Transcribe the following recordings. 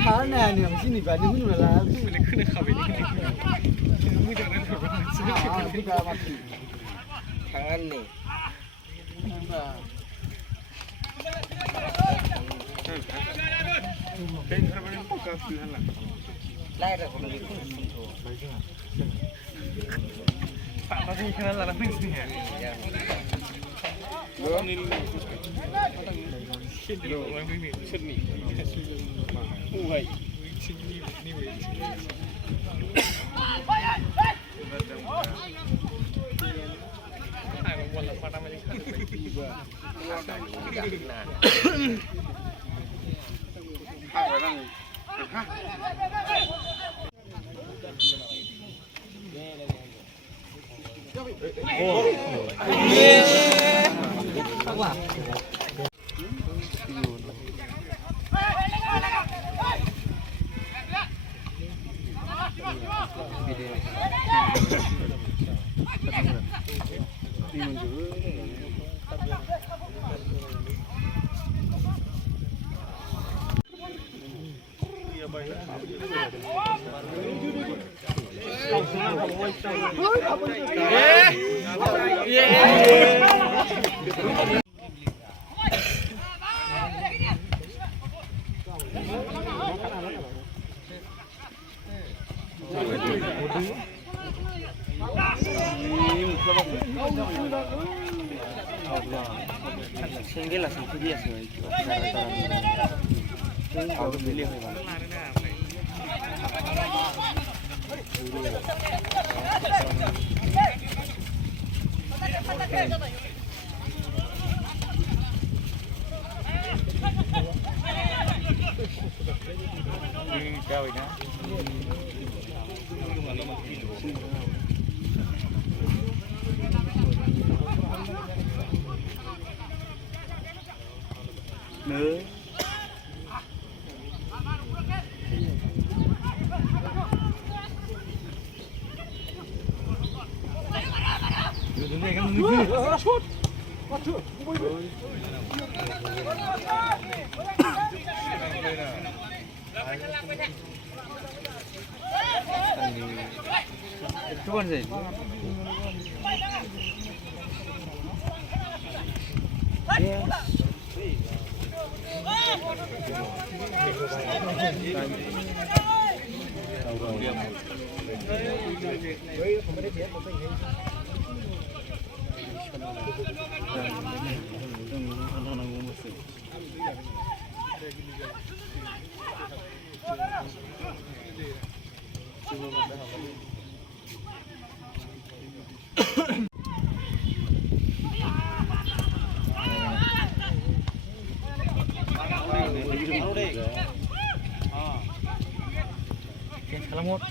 Karena nih, sini balik dulu lah. Ini kena kawin ini. Kamu jangan terbatas. Buka mati. Tangan nih. Kayak apa yang buka pilihan lah. Lahir aku lagi. Pak pasti kenal lah sini ya. Lo ini. Lo orang ini seni. Uai. Sini ni wei. Ai wala pada macam kan tiba. Nah. Orang. Hah? Oh. Apa? Singgil lah sih dia sih. Kalau beli Ini kawin ya. nữa. Itu kan sih. Selamat.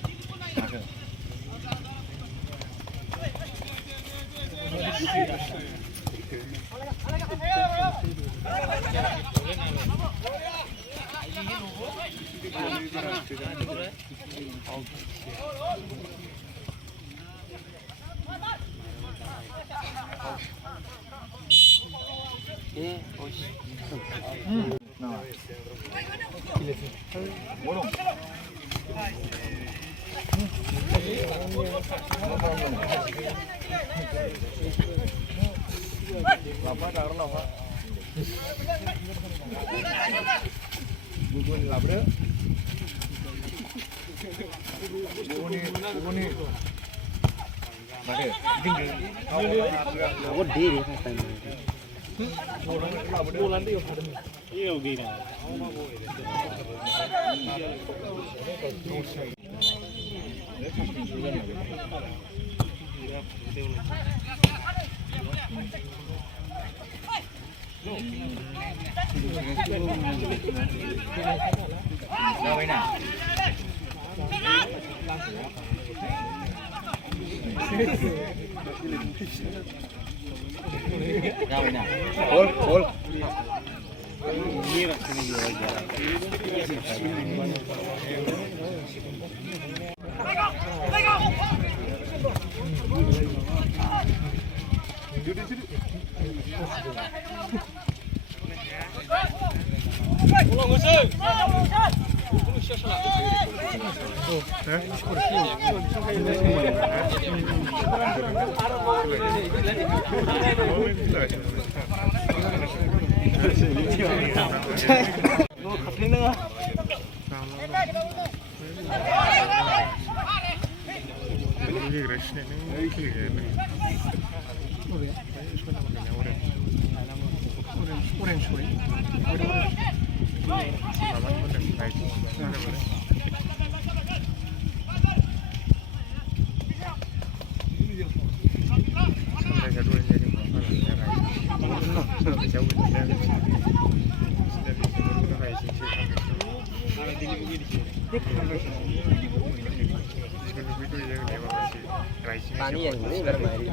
Tani yang ini bermain.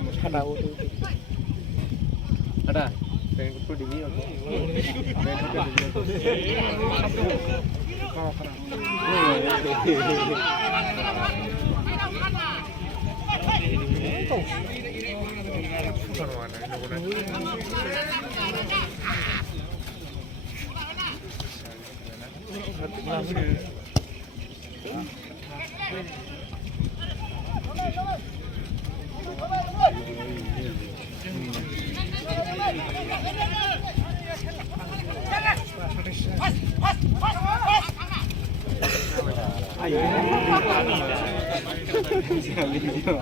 Ada. Pengen kudu di video.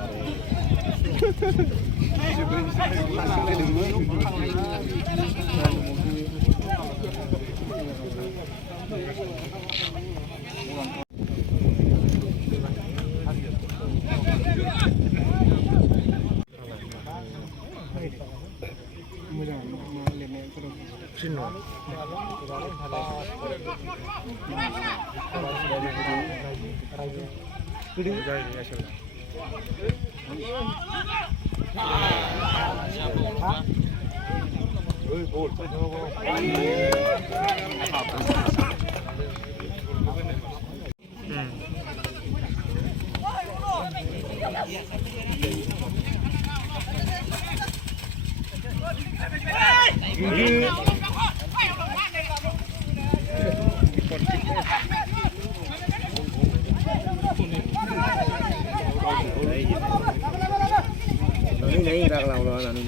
Ini ra lao lo là này.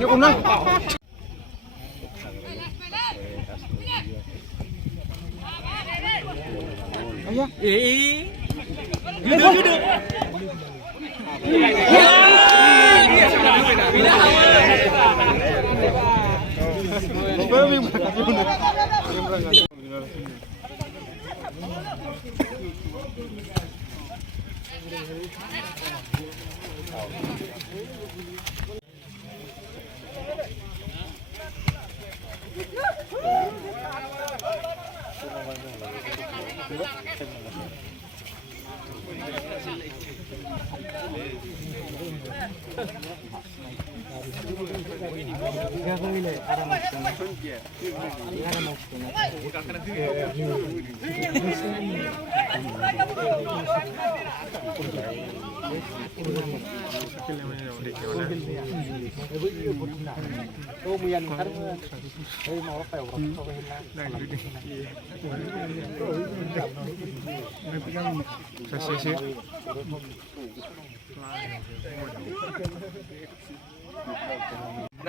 Ya udah. Ayo. Duduk. น่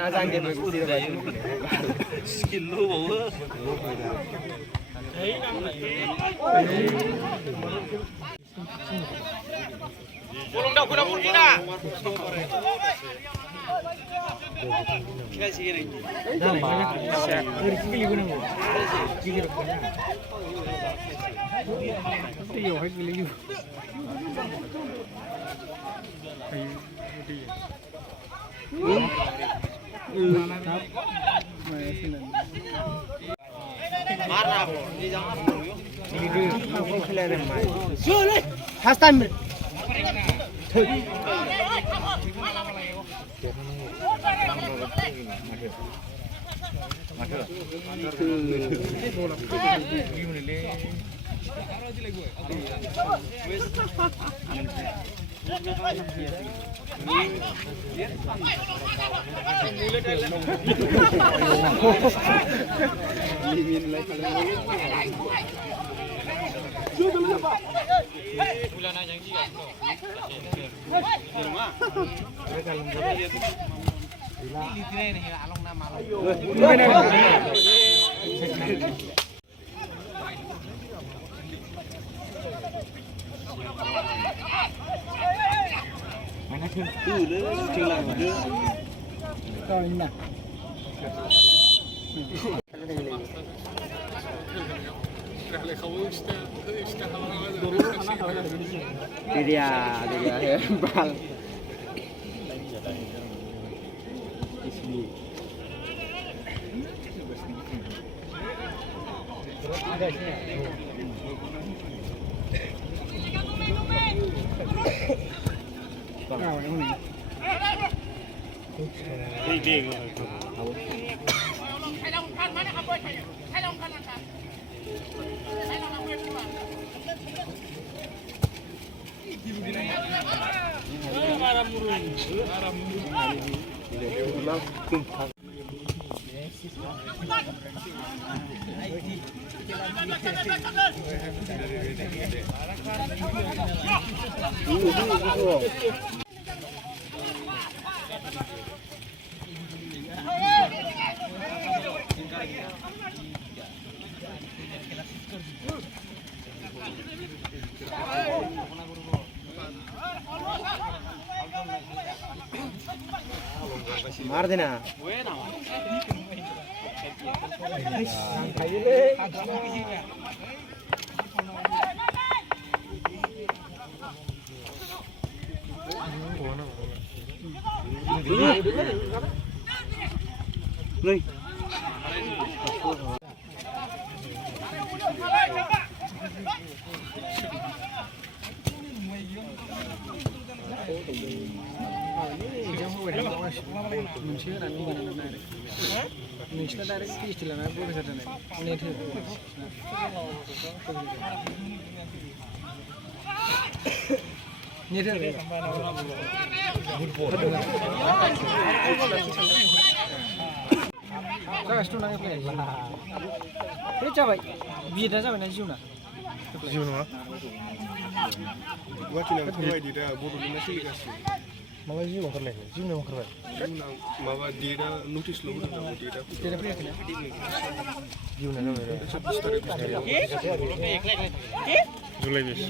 าจ้างเกมมือกูดีใจอยู่สกิลรู้บอกว่าBolong dah kuda pun kita. Kita sih ni. Dah banyak. Kiri guna. Kiri rupanya. Tiyo, hai kiri you. Marah aku. Ni jangan aku. ini aku kelihatan main Sule. Hastan. Kau ini nak. dia hebat मार देना नहीं Nixna direct feast lah, aku bisa tu ni. Ini tu. Ini tu. Saya stun lagi play. Play cabai. Biar dah cabai nak juna. Juna. Waktu nak kau di dah bodoh ni masih dikasih. Malah juna makan lagi. Juna makan lagi. Mama dia dah notice lo dah dia dah. Tidak pernah kena. Juna ना मेरे Sebab story Julai bis.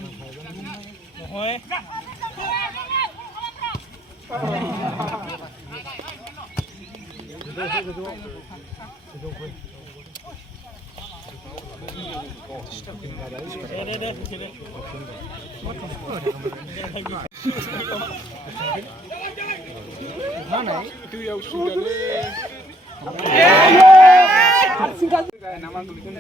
Mana? Itu yang sudah le. Nama tulisan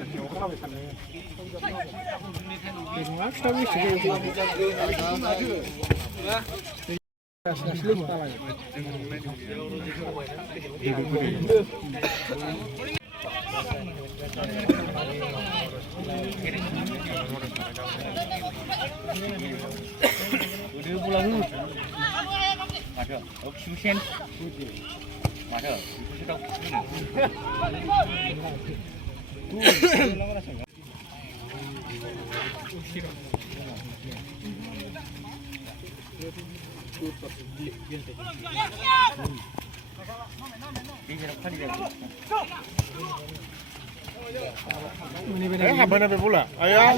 맞아. 역시 우신. 맞아. Eh, mana pula? Ayam.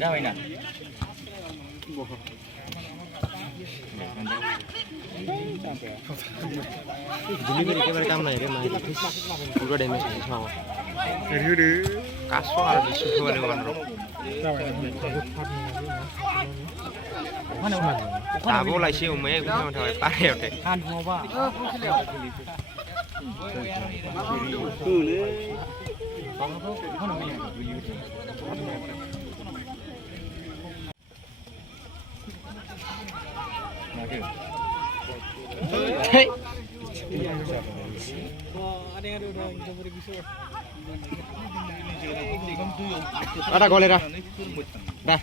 Ra vậy nè. Delivery के बारे काम नहीं रे मैं पूरा damage है छाव कासो आरो दिसुखो वाले वानरो दाबो लाइसे उमै उमै थाबाय पारायावथे हान माबा Ada kolera. Dah.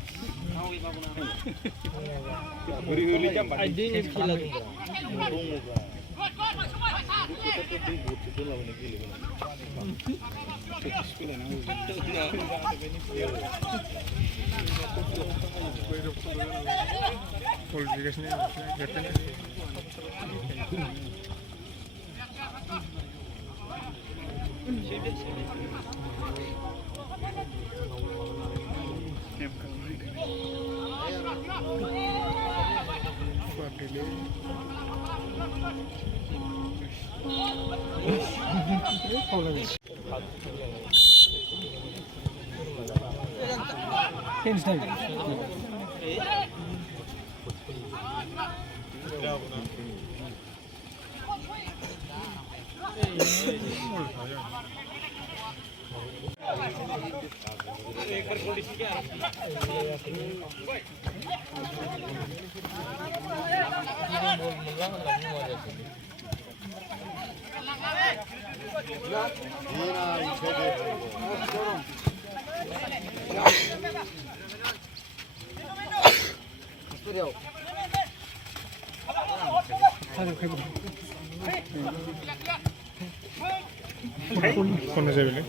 Con ese bile.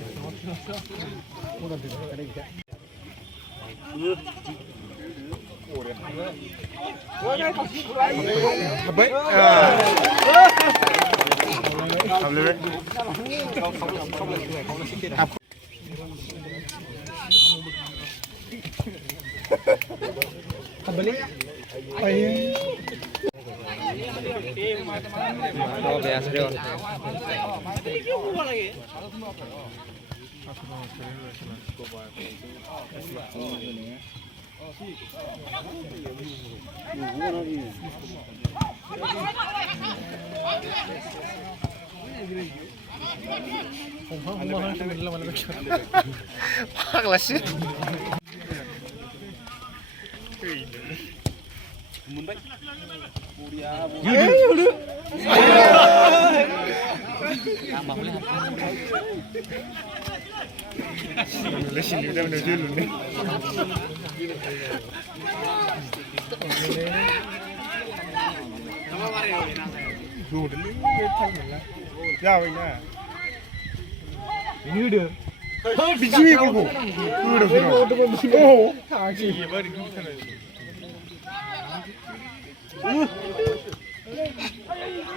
Lesin udah menuju lu nih. ดูดิไม่ทันเหมือนแล้วยาวอีกนะนี่เด้อเฮ้ยพี่ชี้กูดูเด้อพี่น้องโอ้โหหาขี้เบอร์ดิกูทำไม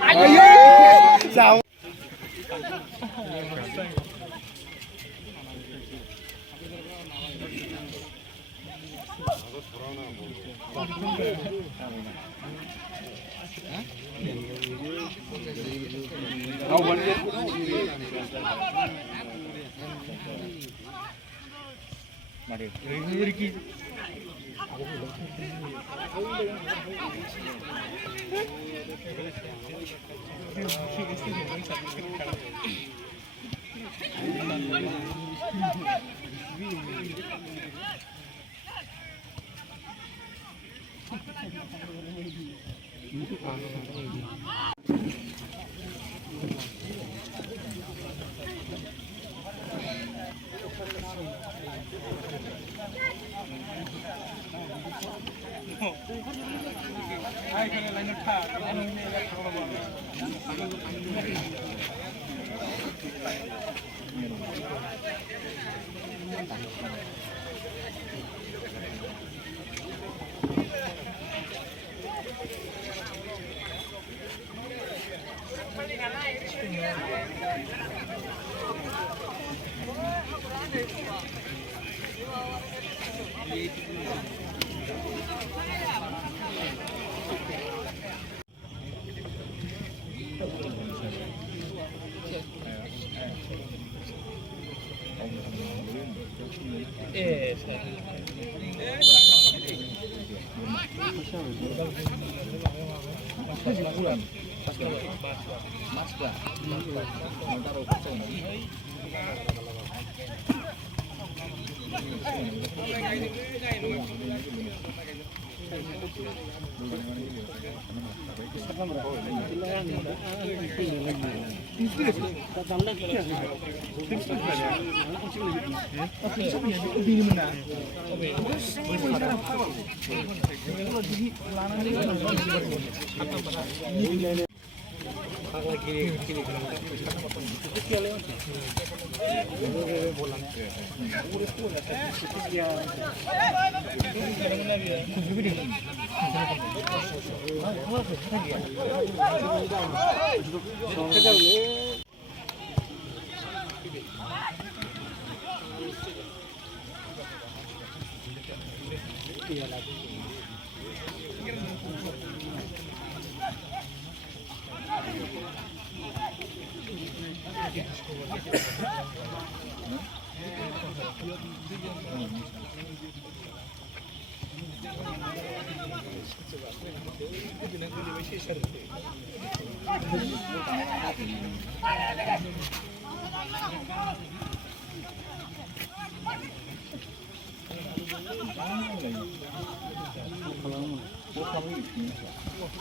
ไอ้ยัยสาว เอาวันนี้มาดิริกิ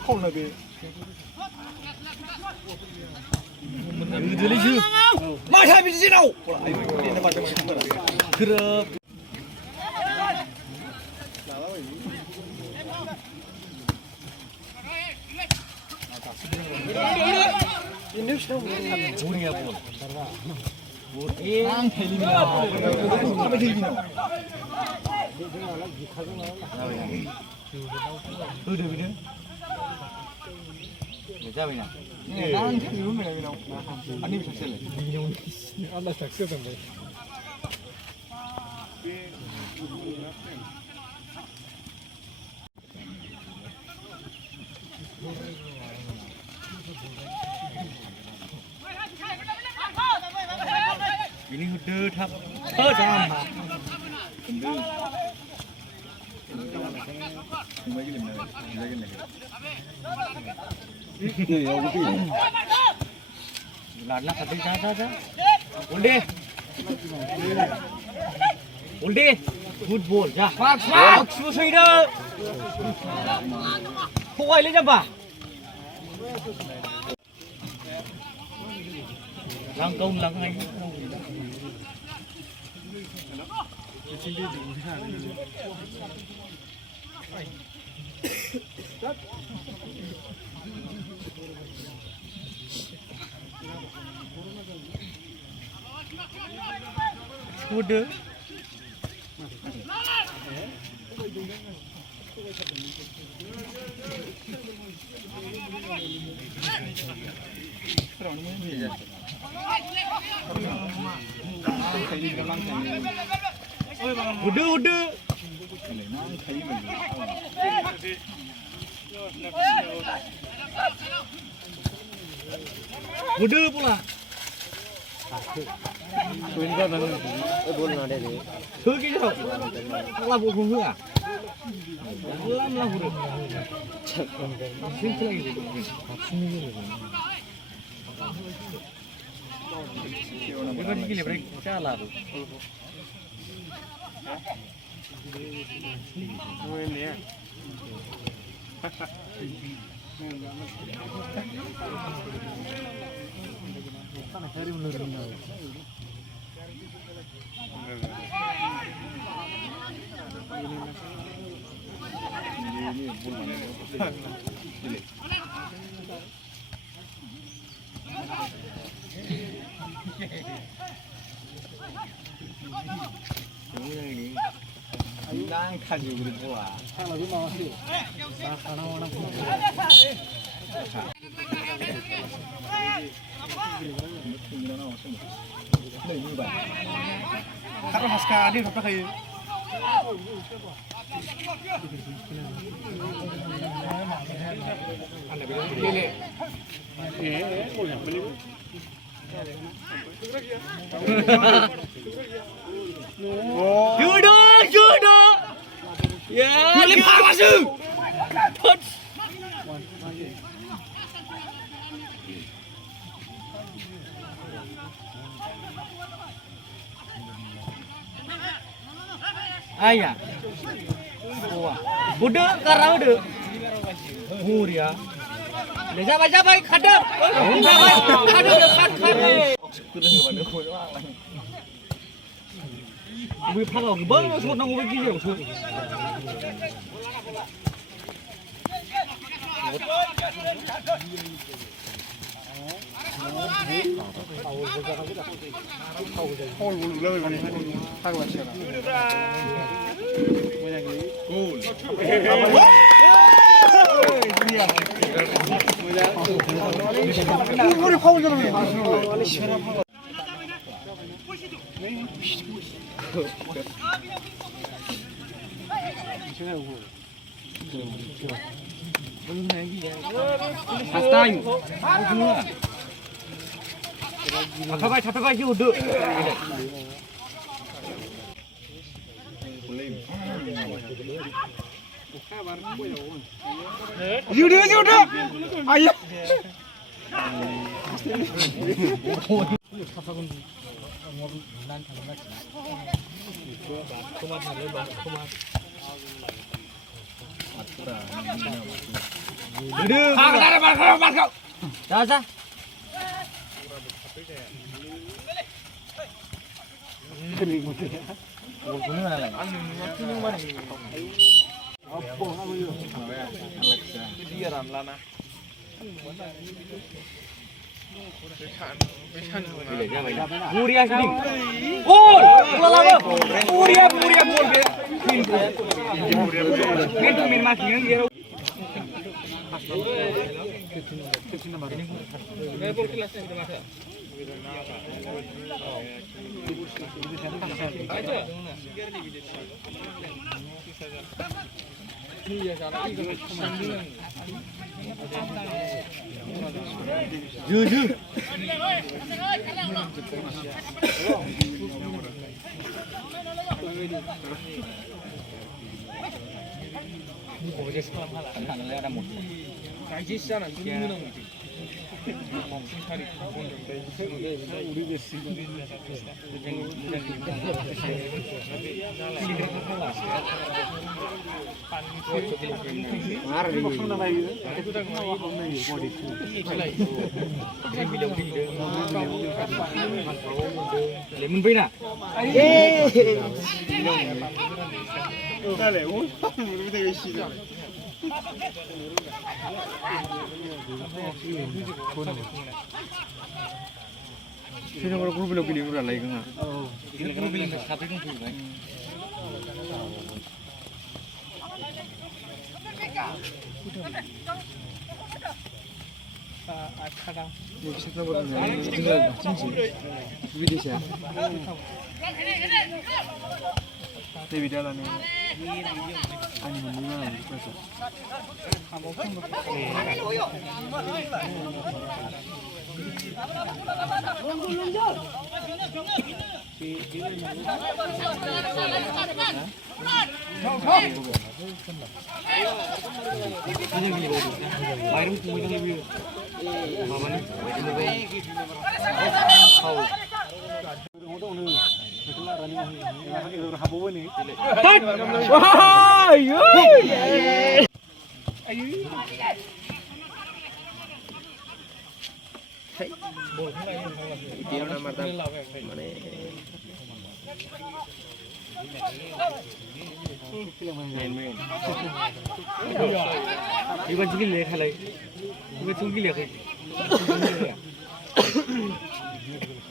空那边。มาใช่พี่จีโน่คือAllah taksir mi? Ini udah tap, jangan mah. Lala kati जा. उल्टे good ball जा सुसैदा फगायले जाबा लां गाव लां हाय Udah. Udah. Udah pula. बोलना दे दे Thưa cái đâu? Là bộ không hứa à? Lắm là bộ. Xin chơi gì? Cái gì cái này cha là bộ. đang khăn gì được quá Karena Haska dia apa kayak Judo. Ya, lempar masuk. Ayah. Udah, karena udah. Dia. Để ra bay, khát đâu. Ra bay, khát đâu được khát. Vì phát vào cái bớt nó xuống nó có cái gì xuống. lời mà này thay qua xem 우리 파울 잡는 거 Hashtag. 잡아봐, 이거 너. Yuda. Ayo. Ra. Muria shooting. Goal! Muria goal be. Min ma kian gero. Jujur. Ini boleh sekolah malah. Kan ada một. Cái gì sao là tôi muốn đâu. 우리 베스 레몬 보이나? Dale, uno de vestido. 그냥 그걸 그룹을 빌리 그러라 이거나. 이거 그룹 빌리 사들 좀 빌리. 뭐 시켜 버리네. 진짜 진짜. 위디샤. 내 비디오라네. 아니 뭐 누가 그래서. 저녁이 뭐지? 마이름 구이는 위. 마마니. 하우. 와! 예! Dia nama mana? 이번 지금 내 칼라. 이거 중기 내 칼.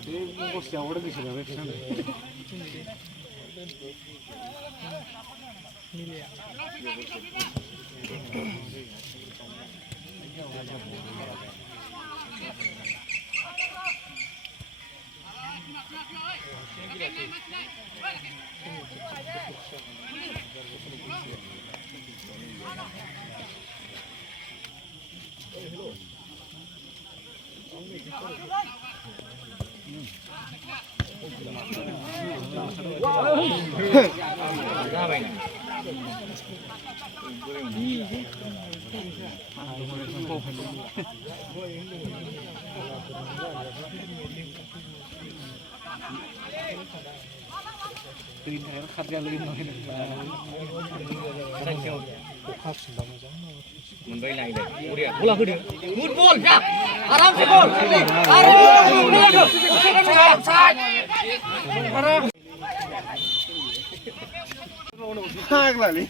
이거 진짜 오래 드시나 왜? mình bay này để bola cứ được một ball ra aram se ball aram được sai Hai lại đi.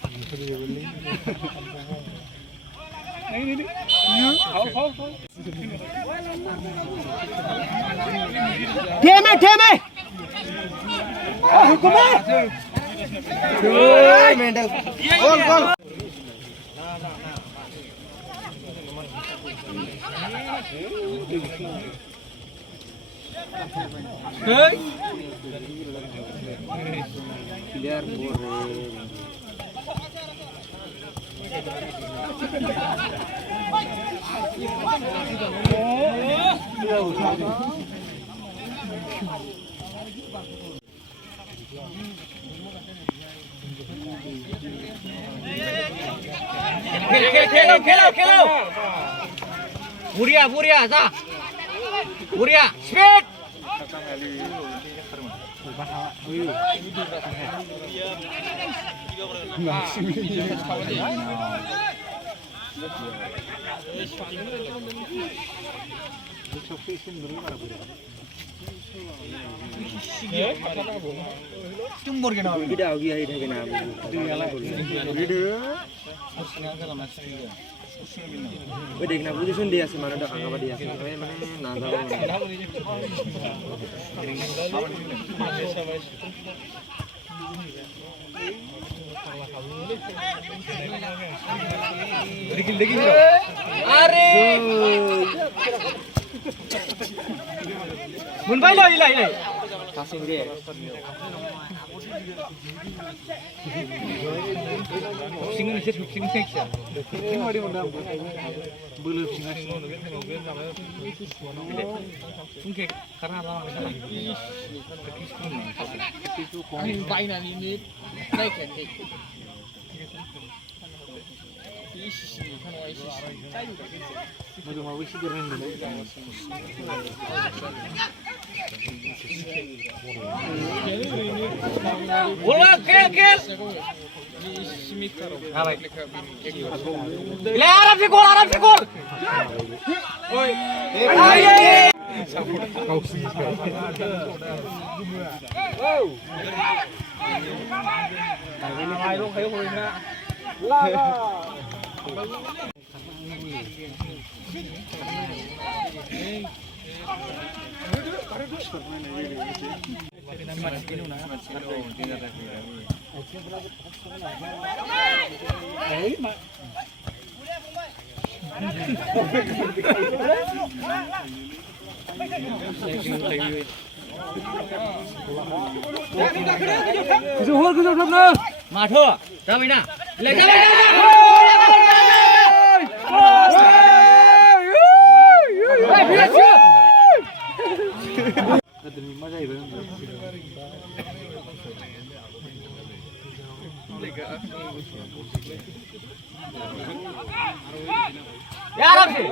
thêm mày come on Trời mày đâu. Gol. hey Biar boleh. खेलो बुरिया जा बुरिया speed Video ghi hay thay cái nào? Bây giờ nào position dia semana dah angkat dia. Mana nak Dikit Are. Mun bay ilai. passing dia. Singin section. Belum singa. Mungkin karena lama ini baik nanti. Bola kes. Le Arab fikul. Oi. Mà thưa, ra bên nào? Lên ra bên Ya Rabbi.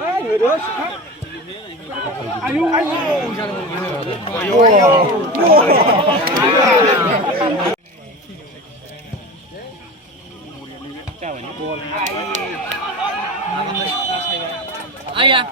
Ayah.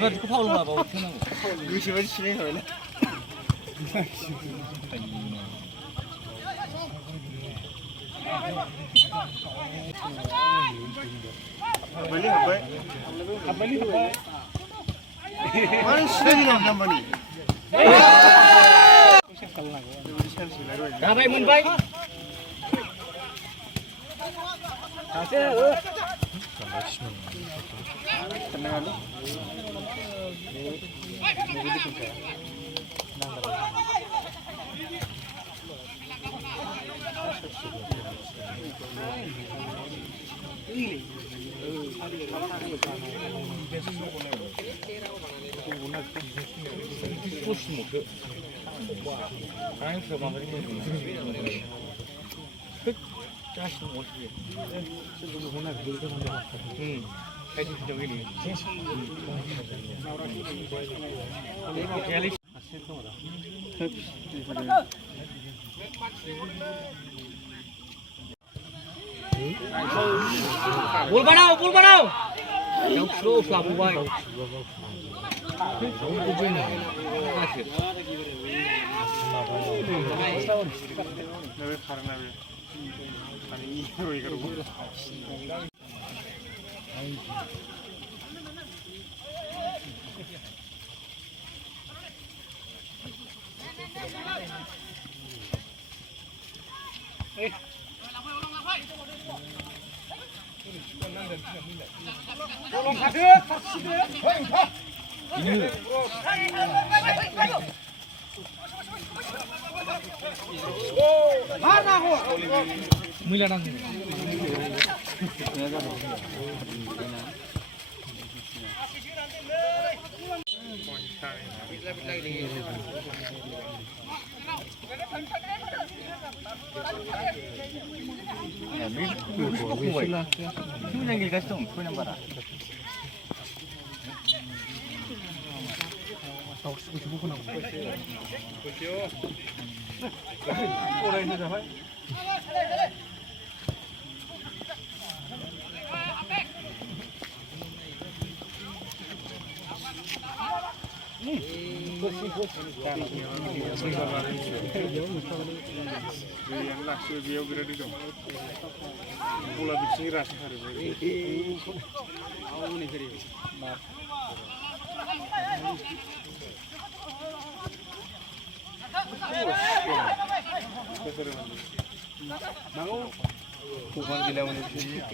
이거 파울로 봐. 이거 지금 치네 그러네. Mana sini nak nama ni? Dah baik mun baik. Bul banao. Yang slow Abu Bay. Nabi karena nabi. Ani ini kau ikut. बेयाव बिराद दं बला बिथिं रासोथारो bukan gila manusia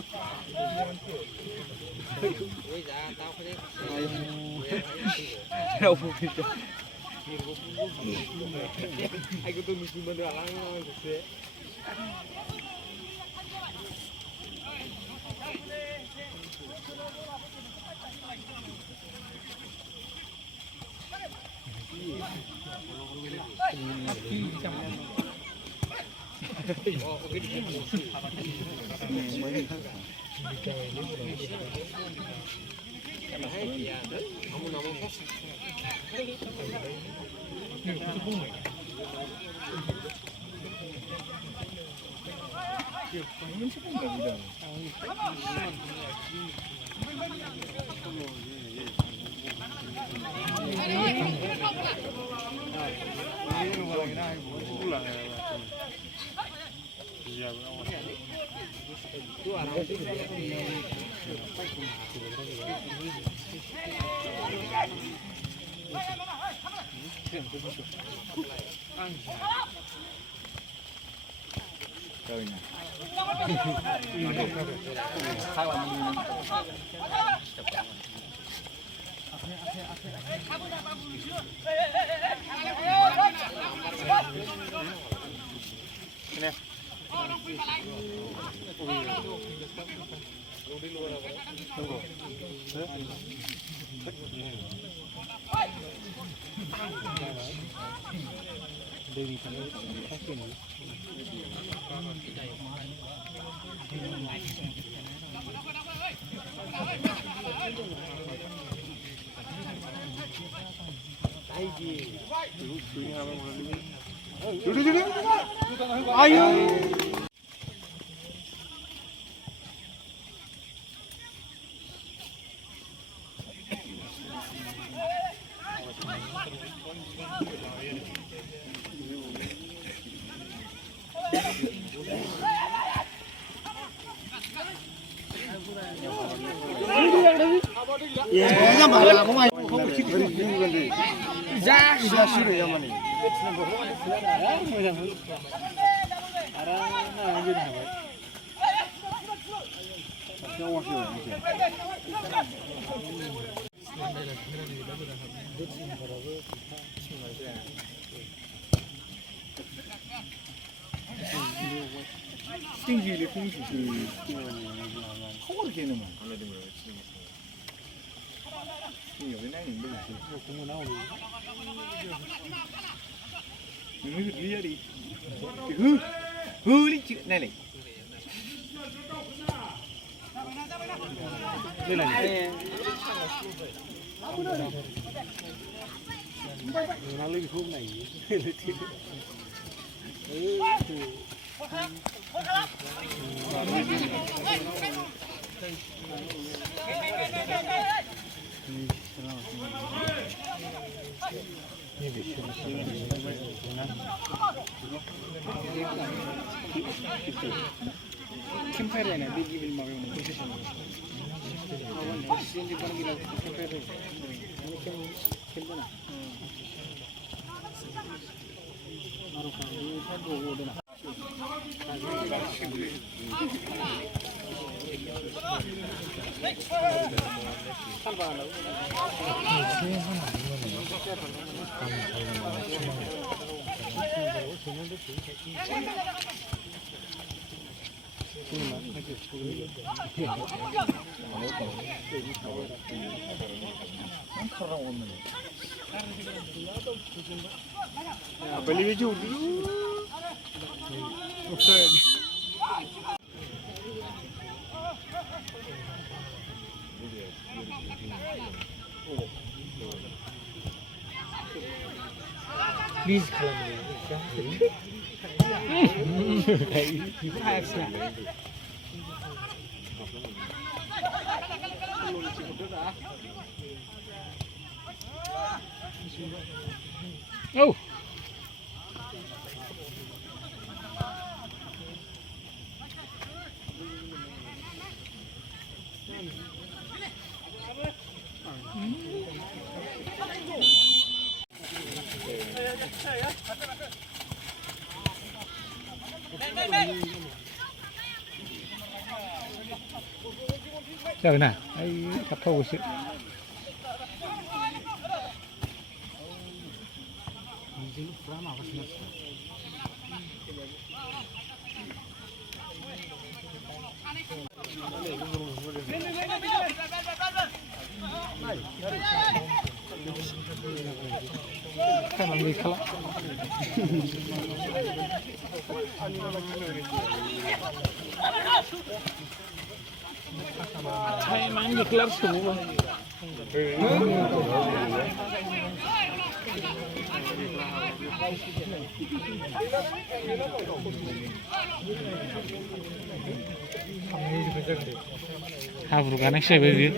aku tuh mesti bener lang sih ayo ya malah mau main tinggi kok gini mah ini benar ini ini dia di huli nene 캠페인에 비기빌 마음에 포지션. 시즌 기반이라 캠페인. 캠페인나. 바로 가기 살고 오더나. Beli baju dulu. Please come. โอ้เจ้าน่ะไอ้ขับเข้าสิ Kan ambil kelak. Saya main di kelas semua. Habru kanak saya beri.